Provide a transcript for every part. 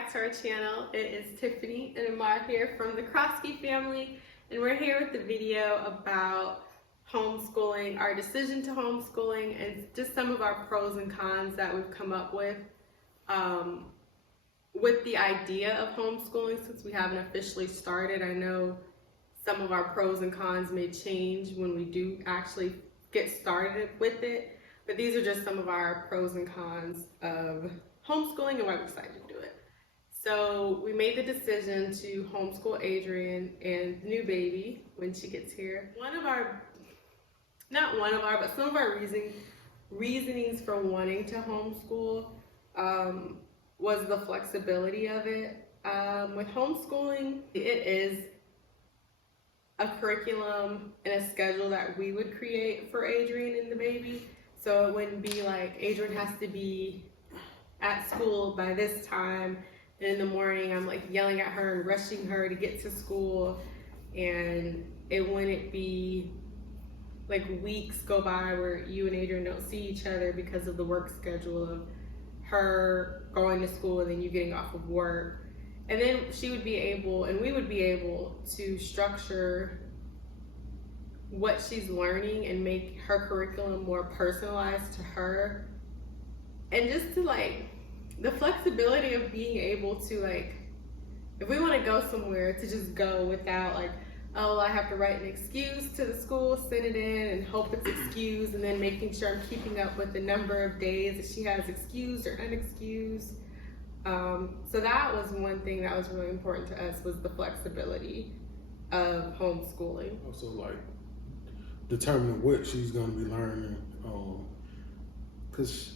back to our channel. It is Tiffany and Amar here from the Krosky family, and we're here with the video about homeschooling, our decision to homeschooling, and just some of our pros and cons that we've come up with the idea of homeschooling since we haven't officially started. I know some of our pros and cons may change when we do actually get started with it, but these are just some of our pros and cons of homeschooling and why we decided to do it. So we made the decision to homeschool Adrian and the new baby when she gets here. Some of our reasonings for wanting to homeschool was the flexibility of it. With homeschooling, it is a curriculum and a schedule that we would create for Adrian and the baby. So it wouldn't be like Adrian has to be at school by this time, and in the morning I'm like yelling at her and rushing her to get to school, and it wouldn't be like weeks go by where you and Adrian don't see each other because of the work schedule of her going to school and then you getting off of work. And then she would be able, and we would be able to structure what she's learning and make her curriculum more personalized to her. And just to the flexibility of being able to if we want to go somewhere, to just go without I have to write an excuse to the school, send it in and hope it's excused, and then making sure I'm keeping up with the number of days that she has excused or unexcused. So that was one thing that was really important to us, was the flexibility of homeschooling. Also determining what she's going to be learning, because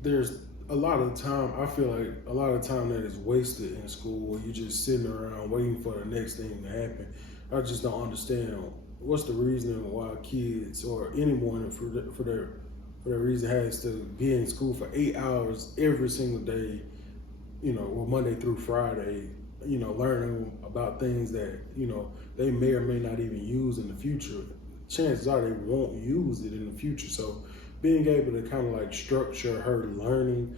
there's a lot of time, I feel like a lot of time that is wasted in school where you're just sitting around waiting for the next thing to happen. I just don't understand what's the reason why kids or anyone for their reason has to be in school for 8 hours every single day, Monday through Friday, learning about things that, they may or may not even use in the future. Chances are they won't use it in the future. So being able to kind of structure her learning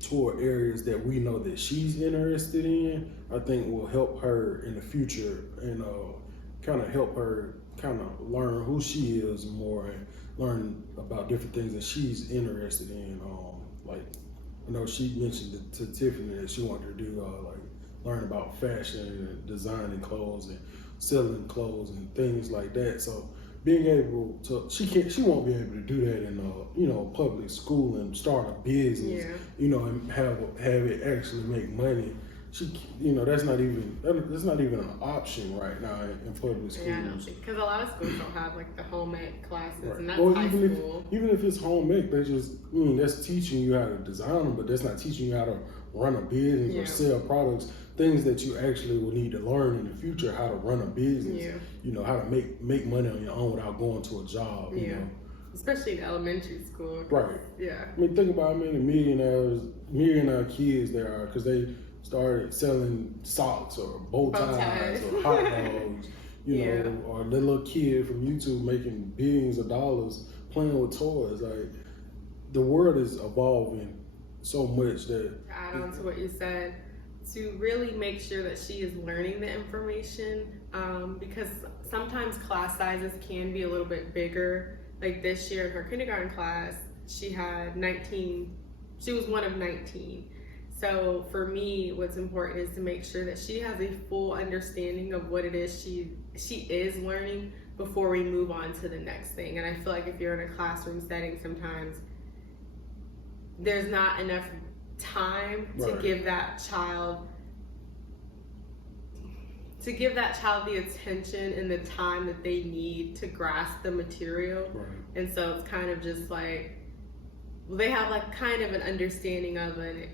toward areas that we know that she's interested in, I think will help her in the future and kind of help her kind of learn who she is more and learn about different things that she's interested in. She mentioned to Tiffany that she wanted to do learn about fashion and designing clothes and selling clothes and things like that. So being able to, she won't be able to do that in public school and start a business, and have it actually make money. That's not even an option right now in public schools. Yeah, because a lot of schools don't have the home ec classes, right. And that's or high school. Even if it's home ec, that's teaching you how to design them, but that's not teaching you how to run a business or sell products, things that you actually will need to learn in the future, how to run a business, how to make money on your own without going to a job. Especially in elementary school. Right. Yeah. I mean, think about how many millionaire kids there are because they started selling socks or bow ties or hot dogs, or the little kid from YouTube making billions of dollars playing with toys. The world is evolving so much that... Add on to what you said, to really make sure that she is learning the information, because sometimes class sizes can be a little bit bigger. Like this year in her kindergarten class, she had 19, she was one of 19. So for me, what's important is to make sure that she has a full understanding of what it is she is learning before we move on to the next thing. And I feel like if you're in a classroom setting, sometimes there's not enough time to give that child the attention and the time that they need to grasp the material. Right. And so it's kind of just they have kind of an understanding of it,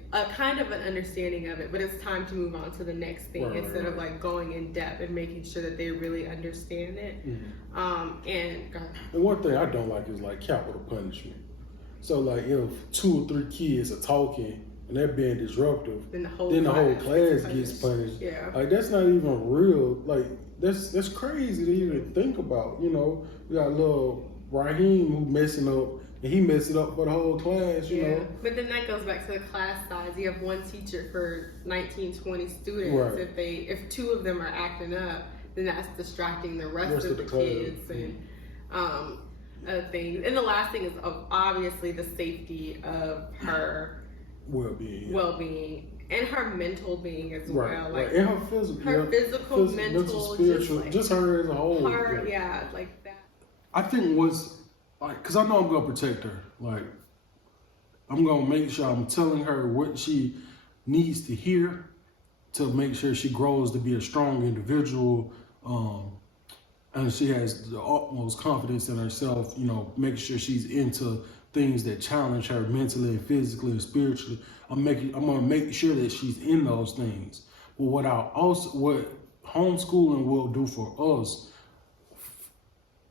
but it's time to move on to the next thing instead of going in depth and making sure that they really understand it. Mm-hmm. And one thing I don't like is capital punishment. So if 2 or 3 kids are talking and they're being disruptive, then the whole class gets punished. Yeah. That's not even real. That's crazy to even think about. We got little Raheem who messing up and he messed it up for the whole class, you know. But then that goes back to the class size. You have one teacher for 19, 20 students. Right. If two of them are acting up, then that's distracting the rest of the class. kids and other things. And the last thing is obviously the safety of her well-being. And her mental being as well, like and her physical, mental, spiritual, just her as a whole. Like that. I think what's like, cause I know I'm gonna protect her. Like, I'm gonna make sure I'm telling her what she needs to hear to make sure she grows to be a strong individual, and she has the utmost confidence in herself. You know, make sure she's into things that challenge her mentally and physically and spiritually. I'm gonna make sure that she's in those things. But what homeschooling will do for us,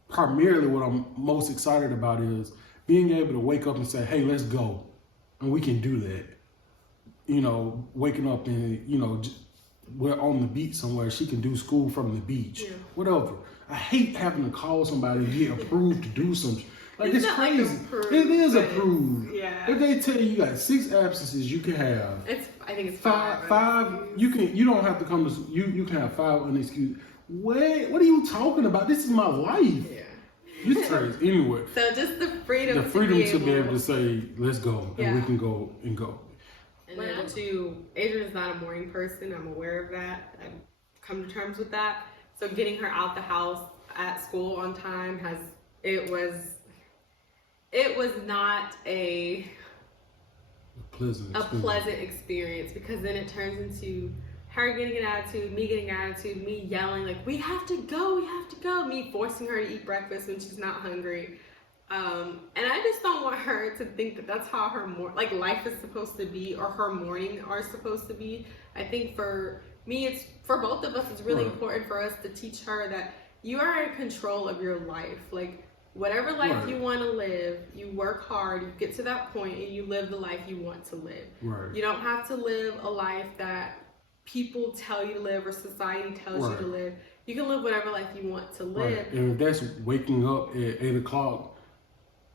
primarily what I'm most excited about is being able to wake up and say, hey, let's go. And we can do that. You know, waking up and, you know, we're on the beach somewhere. She can do school from the beach, whatever. I hate having to call somebody and get approved to do something. Like, it's crazy. It is approved. Yeah. If they tell you got 6 absences, you can have. I think it's 5. 5. You don't have to come to. You can have 5 unexcused. What are you talking about? This is my life. Yeah. You're crazy. Anyway. So just the freedom. The freedom to be able to say, let's go, and we can go and go. And then Adrian is not a morning person. I'm aware of that. I've come to terms with that. So getting her out the house at school on time it was not a pleasant experience, because then it turns into her getting an attitude, me getting an attitude, me yelling like, we have to go, me forcing her to eat breakfast when she's not hungry. And I just don't want her to think that that's how her life is supposed to be, or her morning are supposed to be. I think for me, for both of us, it's really important for us to teach her that you are in control of your life. Like, whatever life you want to live, you work hard, you get to that point, and you live the life you want to live. Right. You don't have to live a life that people tell you to live or society tells you to live. You can live whatever life you want to live. Right. And if that's waking up at 8 o'clock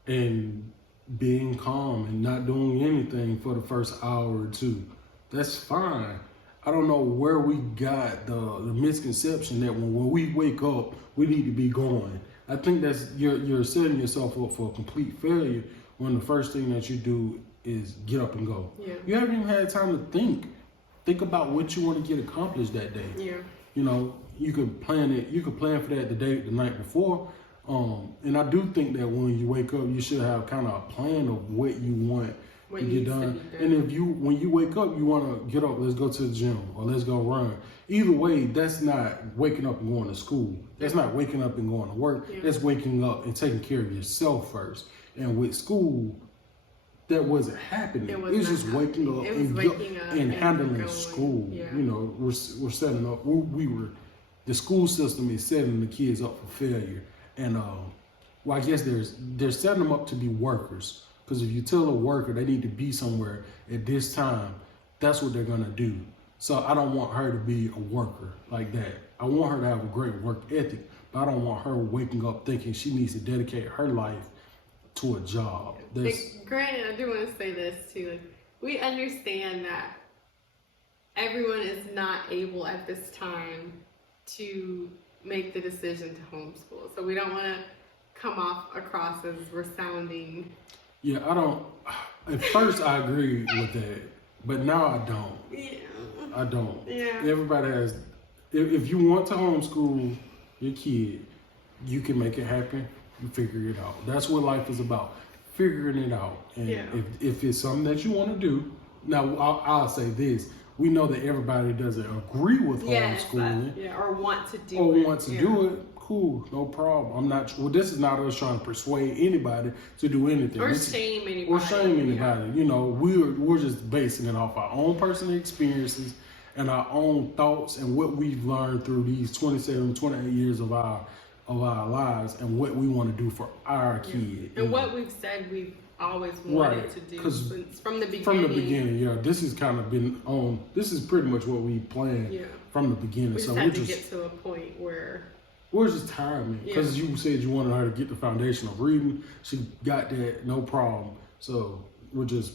and being calm and not doing anything for the first hour or two, that's fine. I don't know where we got the misconception that when we wake up, we need to be going. I think that's you're setting yourself up for a complete failure when the first thing that you do is get up and go. Yeah. You haven't even had time to think about what you want to get accomplished that day. Yeah. You know, you could plan it. You could plan for that the night before. And I do think that when you wake up, you should have kind of a plan of what you want to get done. And when you wake up, you want to get up, let's go to the gym or let's go run. Either way, that's not waking up and going to school. That's not waking up and going to work. Yeah. That's waking up and taking care of yourself first. And with school, that wasn't happening. It was just waking up and handling school. Yeah. You know, we're setting up. The school system is setting the kids up for failure. And I guess they're setting them up to be workers. Because if you tell a worker they need to be somewhere at this time, that's what they're gonna do. So I don't want her to be a worker like that. I want her to have a great work ethic, but I don't want her waking up thinking she needs to dedicate her life to a job. Granted, I do want to say this too. Like, we understand that everyone is not able at this time to make the decision to homeschool. So we don't want to come across as we're sounding. Yeah, I don't. At first, I agree with that, but now I don't. Yeah. I don't. Yeah. Everybody has. If you want to homeschool your kid, you can make it happen. You figure it out. That's what life is about, figuring it out. And if it's something that you want to do, now I'll say this: we know that everybody doesn't agree with homeschooling, or want to do it. Cool, no problem. I'm not. Well, this is not us trying to persuade anybody to do anything or shame anybody. Yeah. You know, we're just basing it off our own personal experiences and our own thoughts and what we've learned through these 27, 28 years of our lives and what we want to do for our kids. And what we've said we've always wanted to do since from the beginning. From the beginning, yeah. This has kind of been on. This is pretty much what we planned from the beginning. We just had to get to a point where Where's just timing? Because you said you wanted her to get the foundation of reading. She got that, no problem. So we're just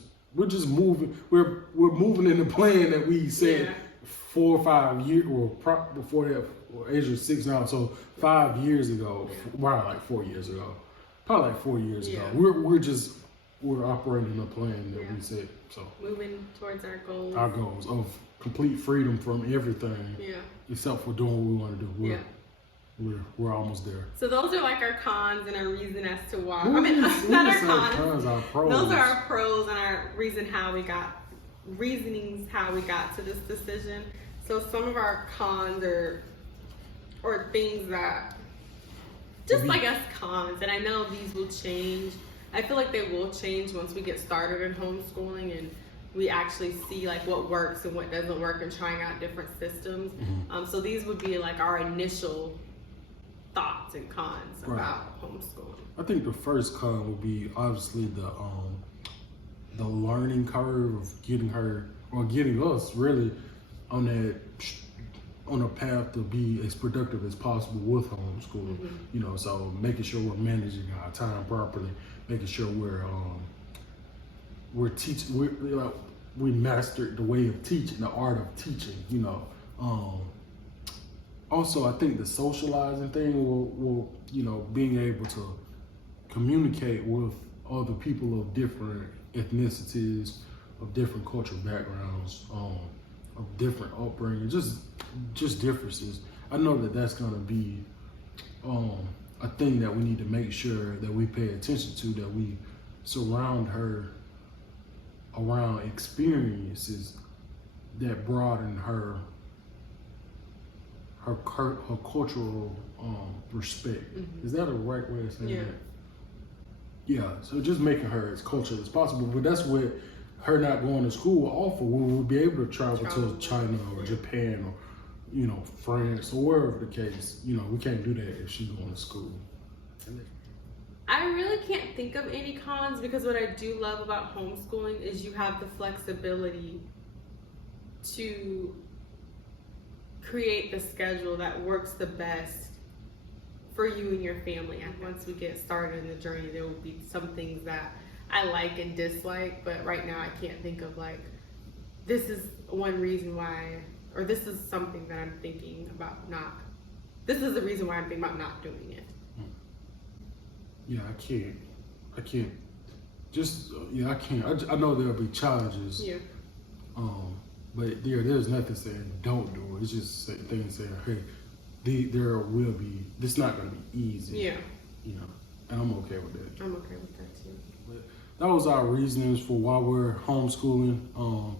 moving. We're moving in the plan that we said 4 or 5 years, or before that, age of 6 now. So 5 years ago, like 4 years ago, probably like 4 years ago. We're operating a plan that we said. So moving towards our goals. Our goals of complete freedom from everything. Except for doing what we want to do. We're almost there. So those are like our cons and our reason as to why. I mean, not our cons. Our pros. Those are our pros and our reasonings how we got to this decision. So some of our cons or things that, just I guess cons, and I know these will change. I feel like they will change once we get started in homeschooling and we actually see like what works and what doesn't work and trying out different systems. So these would be like our initial thoughts and cons about homeschooling. I think the first con would be obviously the learning curve of getting her, or getting us really on a path to be as productive as possible with homeschooling. You know, so making sure we're managing our time properly, making sure we're teaching, we mastered the way of teaching, the art of teaching, you know. Also, I think the socializing thing will, you know, being able to communicate with other people of different ethnicities, of different cultural backgrounds, of different upbringing, just differences. I know that that's gonna be a thing that we need to make sure that we pay attention to, that we surround her around experiences that broaden her cultural respect. Is that a right way of saying that? Yeah, so just making her as cultural as possible. But that's what her not going to school will offer. We will be able to travel to China or Japan or, you know, France or wherever the case. You know, we can't do that if she's going to school. I really can't think of any cons, because what I do love about homeschooling is you have the flexibility to create the schedule that works the best for you and your family. And once we get started in the journey, there will be some things that I like and dislike, but right now I can't think of like, this is one reason why, or this is something that I'm thinking about this is the reason why I'm thinking about not doing it. Yeah, I can't. I can't. I know there'll be challenges. But there's nothing saying don't do it. It's just things saying, hey, there will be. This not gonna be easy. You know, and I'm okay with that. I'm okay with that too. But that was our reasonings for why we're homeschooling.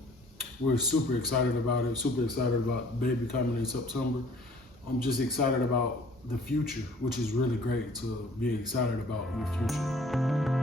We're super excited about it. Super excited about baby coming in September. I'm just excited about the future, which is really great to be excited about in the future.